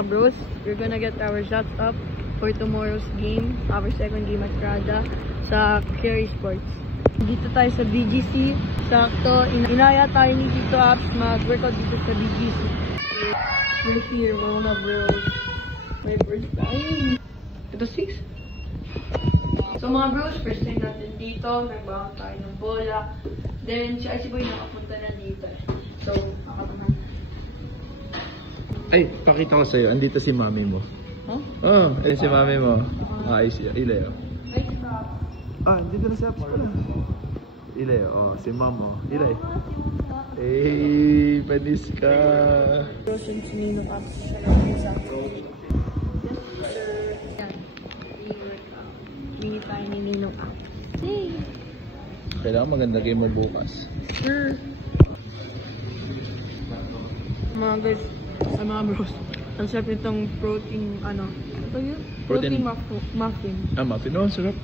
mga bros, we're gonna get our shots up for tomorrow's game, our second game at Prada sa Carry Sports. Dito tayo sa BGC, sakto, inaya tayo ni Tito Apps mag-workout dito sa BGC. We're here, mga bros. My first time. Ito 6. So mga bros, first time natin dito, nagbawang tayo ng bola. Then, si Icy Boy nakapunta na dito. So, nakataman. Ay, pakita ko sa'yo. Andito si mami mo. Huh? Oh, ayun si mami mo. Ileo. Dito na si Apps pala. Ileo, si mama. Ileo. Panis ka. Since Nino Apps siya lang sa akin. Yan. Mini tayo ni Nino Apps. Hey! Kailangan maganda game mo bukas. Sure. Mga guys, sa mga bros, ang sarap nitong protein, ito yun? Protein muffin. Muffin. Oh, sarap.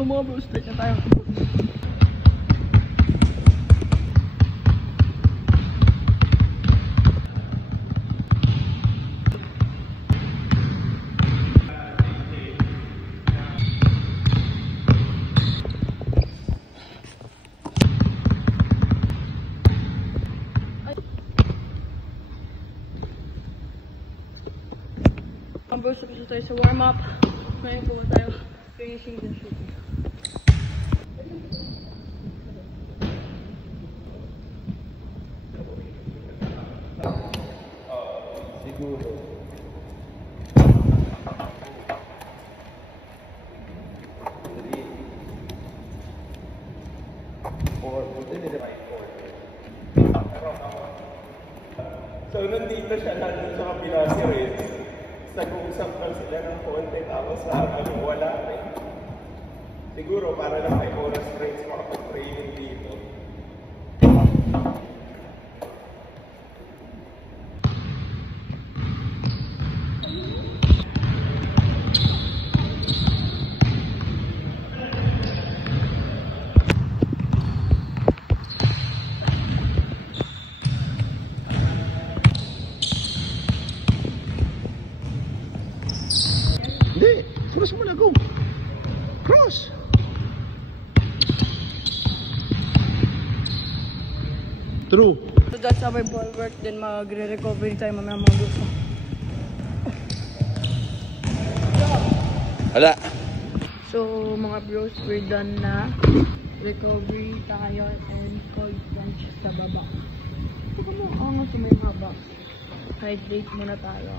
Mga bros, start na tayo. Mga bros, tapos tayo sa warm-up. Ngayon po tayo finishing the shooting. Siguro. So, nandito siya nandun sa kapila si Riz. Nag-uusap lang sila ng konti tapos wala rin. Siguro para lang may oras Riz makapag-training dito. Hindi! Cross mo na, go! Cross! True! So that's our ball work, then mag-recovery tayo mamaya mga bros. Wala! So mga bros, we're done na. Recovery tayo and cold plunge sa baba. Saka mo, nga may haba. Hydrate muna tayo.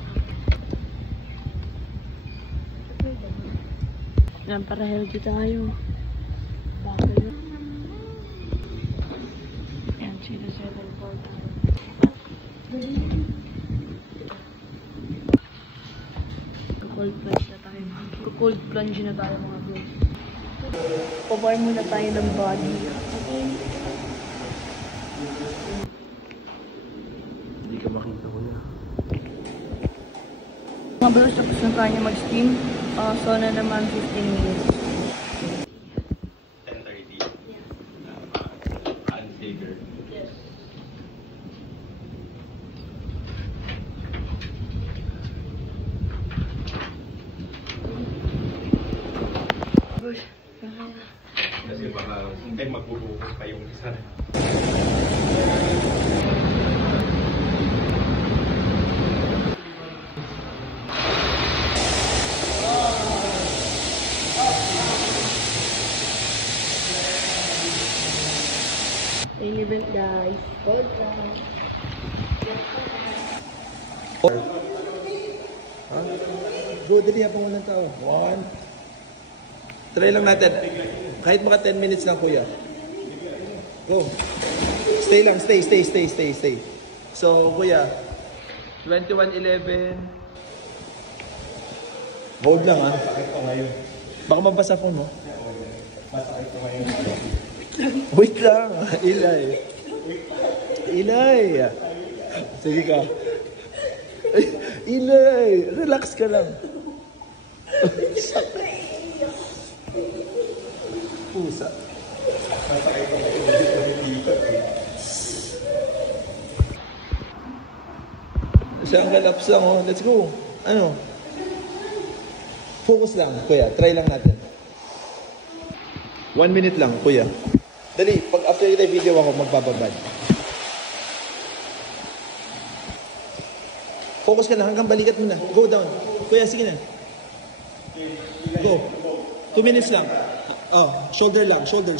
Yan, para healthy tayo. Baka yun. Yan, sila 7-4 tayo. Cold plunge na tayo. Cold plunge na tayo mga bros. Cover muna tayo ng body. Okay. Hindi ka makita ko na. Mga bros, tapos na tayo mag-steam. So na naman 15 minutes. 10:30. Unfigure. Yes. Bros, Kasi baka magbubukas pa yung isa. main event guys. Cold plunge. Go, dali habang walang tao. 1. Try lang natin. Kahit mga 10 minutes lang, kuya. Go. Stay lang. Stay. So, kuya. 21:11. Hold lang, ha? Masakit ko ngayon. Baka mabasa phone mo. Masakit ko ngayon. Wait lang. Ilay. Sige ka. Ilay. Relax ka lang. Pusa. Isang galaps lang, oh. Let's go. Ano? Focus lang, kuya. Try lang natin. 1 minute lang, kuya. Dali, pag after kita video ako, magbababad. Focus ka lang, hanggang balikat mo na. Go down. Kuya, sige na. Go. 2 minutes lang. Oh, shoulder lang. Shoulder.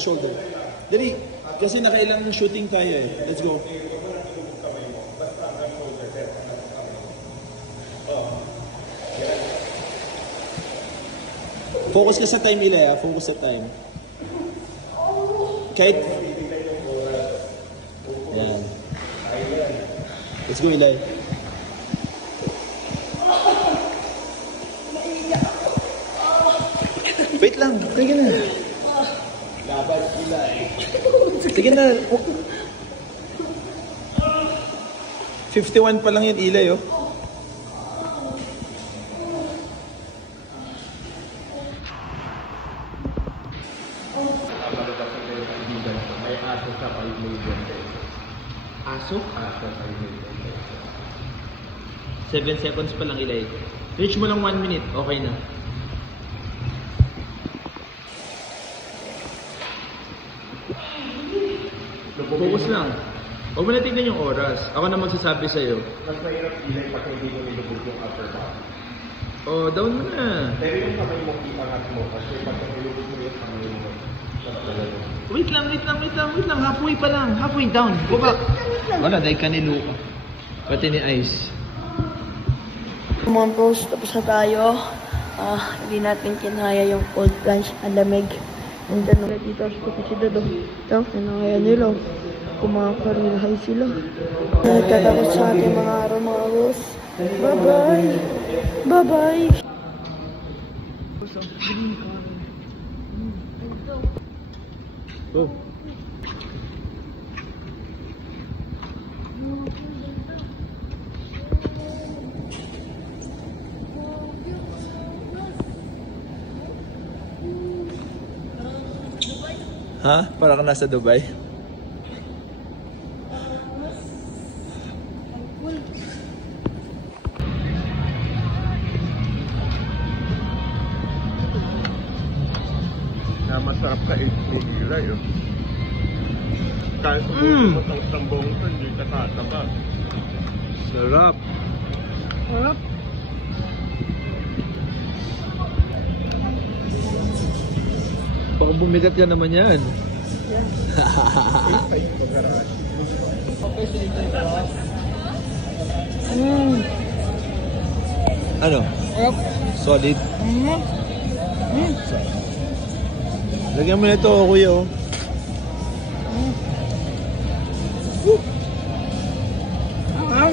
Dali. Kasi nakailang shooting tayo eh. Let's go. Focus ka sa time, Ilay, ha? Focus sa time. Kahit... Ayan. Let's go, Ilay. Wait lang. Sige na. Laban, Ilay. Sige na. 51 pa lang yan, Ilay, oh. May aso sa 5 million pesos. Aso? Aso 5 million pesos. 7 seconds pa lang, Ilay. Reach mo lang 1 minute. Okay na. Focus lang. Huwag mo na tignan yung oras. Ako na magsasabi sa'yo. Mas mahirap ilay pag hindi mo nilubog yung upper body. Oh, down mo na. Pero yung kamay mo, iangat mo. Kasi pag nilubog mo yung kamay mo, Wait lang. Halfway pa lang. Halfway down. Go back. Wala, dahil kanilo ka. Pati ni Ice. Mga bros, tapos na tayo. Hindi natin kinaya yung cold plunge. Ang lamig. Ang dano dito sa kapatid do. Ito, kinaya nila. Kumakarihay sila. Nagtatapos sa ating mga araw, mga bros. Bye-bye. Bye-bye. Go. Ha? Para ka nasa Dubai? na masarap ka ilay, oh. Kahit matangos ng buong ito, hindi ka tataba. Sarap. Sarap. Baka bumigat ka naman yan. Ano? Sarap. Solid. Lagyan mo na ito, kuya. Oh. Sarap.